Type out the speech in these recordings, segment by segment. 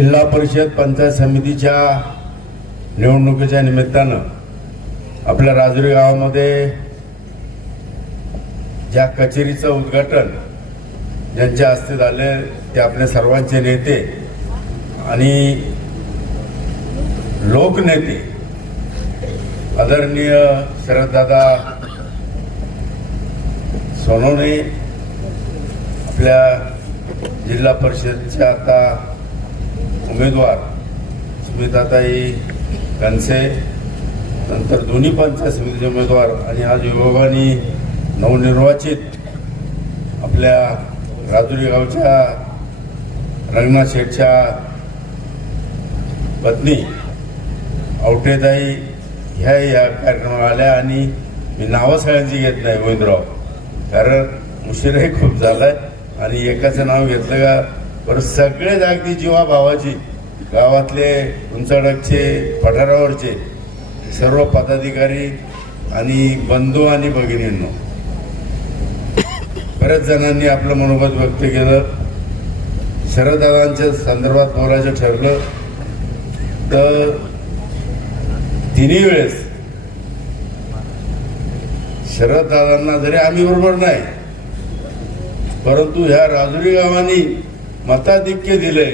जिल्हा परिषद पंचायत समितीच्या निवडणुकीच्या निमित्तानं आपल्या राजुरी गावामध्ये ज्या कचेरीचं उद्घाटन ज्यांच्या हस्ते झाले ते आपले सर्वांचे नेते आणि लोकनेते आदरणीय शरददादा सोनवणे, आपल्या जिल्हा परिषदच्या आता उमेदवार स्मिताताई कनसे, नंतर दोन्ही पंचायत समितीचे उमेदवार आणि आज योगाने नवनिर्वाचित आपल्या राजुरी गावच्या रंगनाथ शेठच्या पत्नी आवटेताई ह्या कार्यक्रमाला आल्या आणि मी नावं सगळ्यांची घेत नाही गोविंदराव, कारण उशीरही खूप झालाय आणि एकाचं नाव घेतलं का बरं सगळेच अगदी जीवा भावाची गावातले उंचाडकचे पठारावरचे सर्व पदाधिकारी आणि बंधू आणि भगिनींनो बऱ्याच जणांनी आपलं मनोगत व्यक्त केलं. शरददादांच्या संदर्भात बोलायचं ठरलं तर तिन्ही वेळेस शरददादांना जरी आम्ही बरोबर नाही परंतु ह्या राजुरी गावानी मताधिक्य दिलंय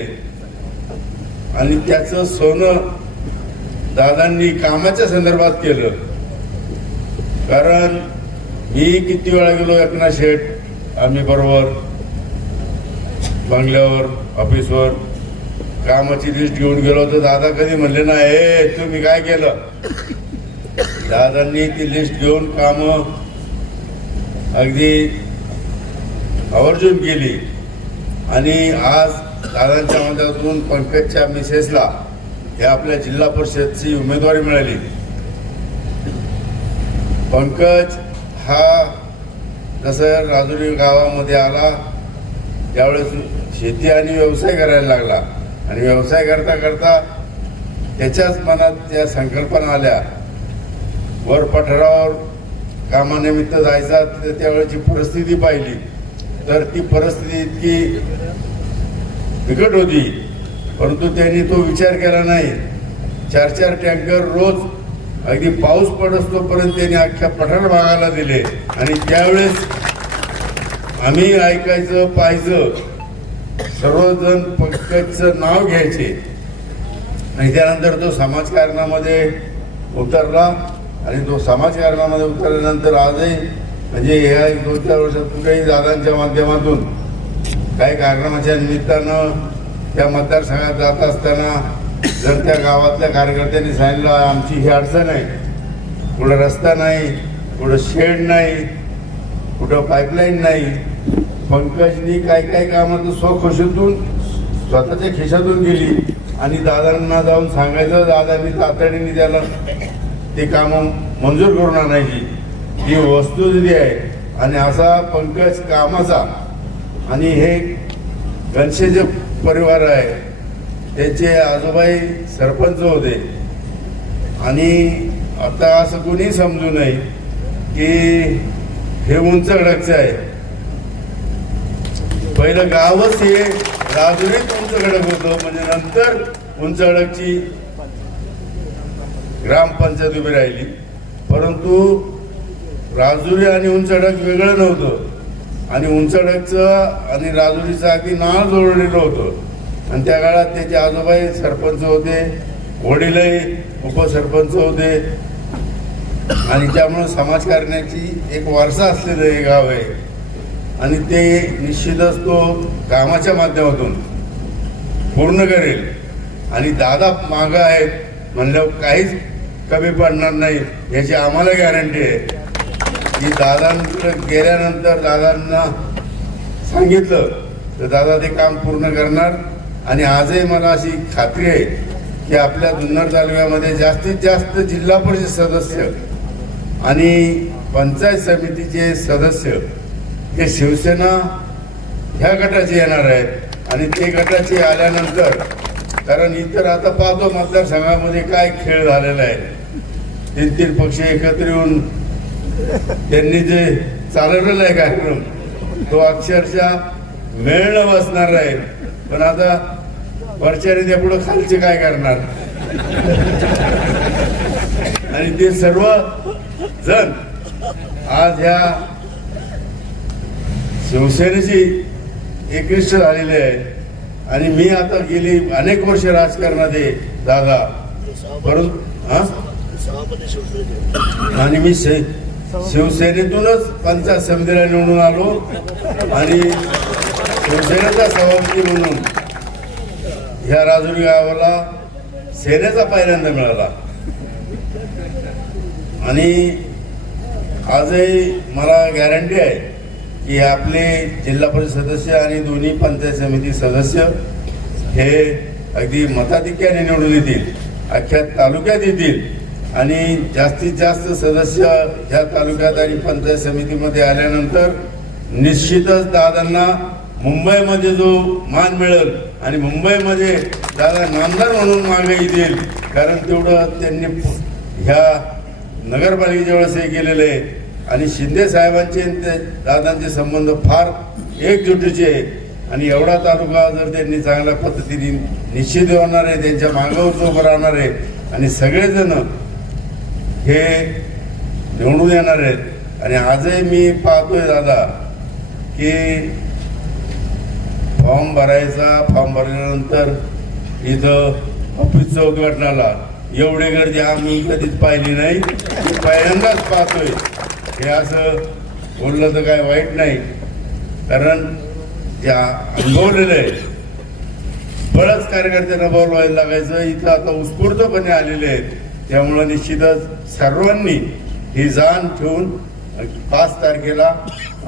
आणि त्याचं सोनं दादांनी कामाच्या संदर्भात केलं. कारण मी किती वेळा गेलो एकनाथ शेठ आम्ही बरोबर बंगल्यावर ऑफिसवर कामाची लिस्ट घेऊन गेलो तर दादा कधी म्हणले ना हे तुम्ही काय केलं. दादांनी ती लिस्ट घेऊन काम अगदी आवर्जून केली आणि आज दादांच्या मदतीतून पंकजच्या मिसेसला या आपल्या जिल्हा परिषदची उमेदवारी मिळाली. पंकज हा जसं राजुरी गावामध्ये आला त्यावेळेस शेती आणि व्यवसाय करायला लागला आणि व्यवसाय करता करता त्याच्याच मनात त्या संकल्पना आल्या वर पठारावर कामानिमित्त जायचा. त्यावेळेची परिस्थिती पाहिली तर ती परिस्थिती इतकी बिकट होती परंतु त्यांनी तो विचार केला नाही. 4-4 टँकर रोज अगदी पाऊस पडत तोपर्यंत त्यांनी अख्ख्या पठार भागाला दिले आणि त्यावेळेस आम्ही ऐकायचं पाहायचं सर्वजण पंकजचं नाव घ्यायचे आणि त्यानंतर तो समाजकारणामध्ये उतरला आणि तो समाजकारणामध्ये उतरल्यानंतर आजही म्हणजे या 2-4 वर्षात कुठेही दादांच्या माध्यमातून काही कार्यक्रमाच्या निमित्तानं त्या मतदारसंघात जात असताना जर त्या गावातल्या कार्यकर्त्यांनी सांगितलं आमची ही अडचण आहे, कुठं रस्ता नाही, कुठं शेड नाही, कुठं पाईपलाईन नाही, पंकजनी काही कामात स्वखुशीतून स्वतःच्या खिशातून गेली आणि दादांना जाऊन सांगायचं दादांनी तातडीने त्याला ते कामं मंजूर करून आणायची ही वस्तुस्थिती आहे. आणि असा पंकज कामाचा आणि हे गणशेचे परिवार आहे त्याचे आजोबाई सरपंच होते आणि आता असं कोणी समजू नये की हे उंचगडकचं आहे. पहिलं गावच हे राजुरीत उंचगडक होतं म्हणजे नंतर उंचगडकची ग्रामपंचायत उभी राहिली परंतु राजुरी आणि उंचगडक वेगळं नव्हतं आणि उंचगडकचं आणि राजुरीचं अगदी नाव जोडलेलं होतं आणि त्या काळात त्याचे आजोबाई सरपंच होते, वडीलही उपसरपंच होते आणि त्यामुळे समाजकारणाची एक वारसा असलेलं हे गाव आहे आणि ते निश्चितच तो कामाच्या माध्यमातून पूर्ण करेल आणि दादा मागं आहेत म्हणल्यावर काहीच कमी पडणार नाही याची आम्हाला गॅरंटी आहे की दादांकडे गेल्यानंतर दादांना सांगितलं तर दादा ते काम पूर्ण करणार. आणि आजही मला अशी खात्री आहे की आपल्या जुन्नर तालुक्यामध्ये जास्तीत जास्त जिल्हा परिषद सदस्य आणि पंचायत समितीचे सदस्य हे शिवसेना ह्या गटाचे येणार आहेत आणि ते गटाचे आल्यानंतर कारण इतर आता पाहतो मतदारसंघामध्ये काय खेळ झालेला आहे. 3 पक्ष एकत्र येऊन त्यांनी जे चालवलेला आहे कार्यक्रम तो अक्षरशः मेळ न बसणार आहे. पण आता वरच्याने त्या पुढे खालचे काय करणार. आणि ते सर्व जण आज ह्या शिवसेनेची एकनिष्ठ झालेले आहे. आणि मी आता गेली अनेक वर्ष राजकारणात आहे दादा, परंतु आणि मी शिवसेनेतूनच पंचायत समितीला निवडून आलो आणि शिवसेनेचा सभापती म्हणून ह्या राजुरी गावाला सेनेचा पहिल्यांदा मिळाला. आणि आजही मला गॅरंटी आहे की आपले जिल्हा परिषद सदस्य आणि दोन्ही पंचायत समिती सदस्य हे अगदी मताधिक्याने निवडून येतील, अख्ख्या तालुक्यात येतील. आणि जास्तीत जास्त सदस्य ह्या तालुक्यात आणि पंचायत समितीमध्ये आल्यानंतर निश्चितच दादांना मुंबईमध्ये जो मान मिळेल आणि मुंबईमध्ये दादा नामदार म्हणून मागे येतील. कारण तेवढं त्यांनी ह्या नगरपालिकेच्या वेळेस हे केलेलं आहे. आणि शिंदे साहेबांचे दादांचे संबंध फार एकजुटीचे आहे. आणि एवढा तालुका जर त्यांनी चांगल्या पद्धतीने निश्चित होणार आहे, त्यांच्या मागावर उभं राहणार आहे आणि सगळेजण हे निवडून येणार आहेत. आणि आजही मी पाहतोय दादा की फॉर्म भरल्यानंतर इथं ऑफिसच्या उद्घाटनाला एवढे गर्दी आम्ही कधीच पाहिली नाही, पहिल्यांदाच पाहतोय. हे असं बोललं तर काय वाईट नाही, कारण त्या अनुभवलेलं आहे. बरंच कार्यकर्त्यांना बोलवायला लागायचं, इथं आता उत्स्फूर्तपणे आलेले आहेत. त्यामुळं निश्चितच सर्वांनी ही जाण ठेवून 5 तारखेला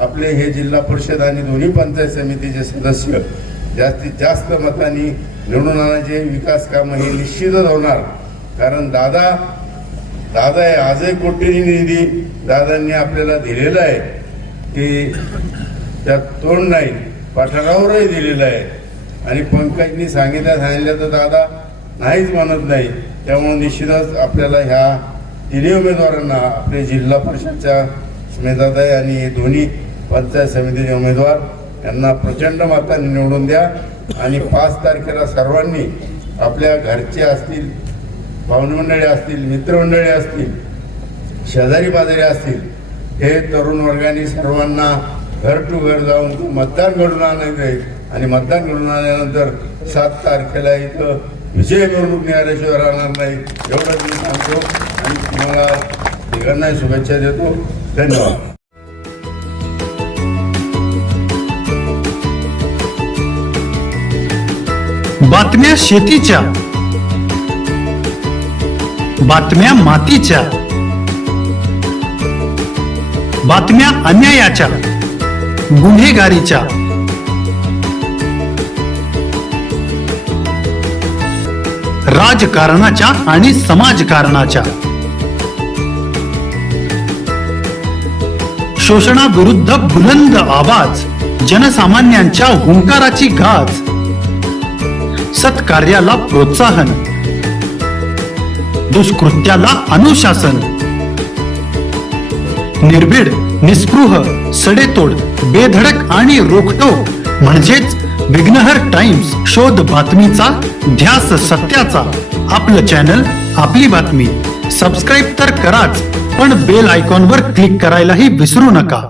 आपले हे जिल्हा परिषद आणि दोन्ही पंचायत समितीचे सदस्य जास्तीत जास्त मतांनी निवडून आणायचे. विकास कामं हे निश्चितच होणार, कारण दादा आहे. आजही कोटींनी निधी दादांनी आपल्याला दिलेला आहे की त्यात तोंड नाही, पठारावरही दिलेलं आहे. आणि पंकजनी सांगितलं तर दादा नाहीच म्हणत नाही. त्यामुळे निश्चितच आपल्याला ह्या तिन्ही उमेदवारांना आपले जिल्हा परिषदच्या स्मिताताई आणि दोन्ही पंचायत समितीचे उमेदवार यांना प्रचंड मतांनी निवडून द्या. आणि 5 तारखेला सर्वांनी आपल्या घरचे असतील, पाहुणे मंडळी असतील, मित्रमंडळी असतील, शेजारी पाजारी असतील, हे तरुण वर्गाने सर्वांना घर टू घर जाऊन मतदान घडून आणायचं आहे. आणि मतदान घडून आल्यानंतर 7 तारखेला इथं विजय मिरवणूक निघाल्याशिवाय राहणार नाही, एवढंच मी सांगतो. आणि तुम्हाला तिघांनाही शुभेच्छा देतो. धन्यवाद. बातम्या शेतीच्या, बातम्या मातीच्या, बातम्या अन्यायाच्या, गुन्हेगारीच्या, राजकारणाच्या आणि समाजकारणाच्या, शोषणाविरुद्ध बुलंद आवाज, जनसामान्यांच्या हुंकाराची गाज, सत्कार्याला प्रोत्साहन, दुष्कृत्याला अनुशासन, निर्भीड, निस्पृह, सडेतोड, बेधडक आणि रोखटोक म्हणजेच विघ्नहर टाइम्स. शोध बातमीचा, ध्यास सत्याचा. आपलं चॅनल, आपली बातमी. सबस्क्राईब तर कराच, पण बेल आयकॉनवर क्लिक करायलाही विसरू नका.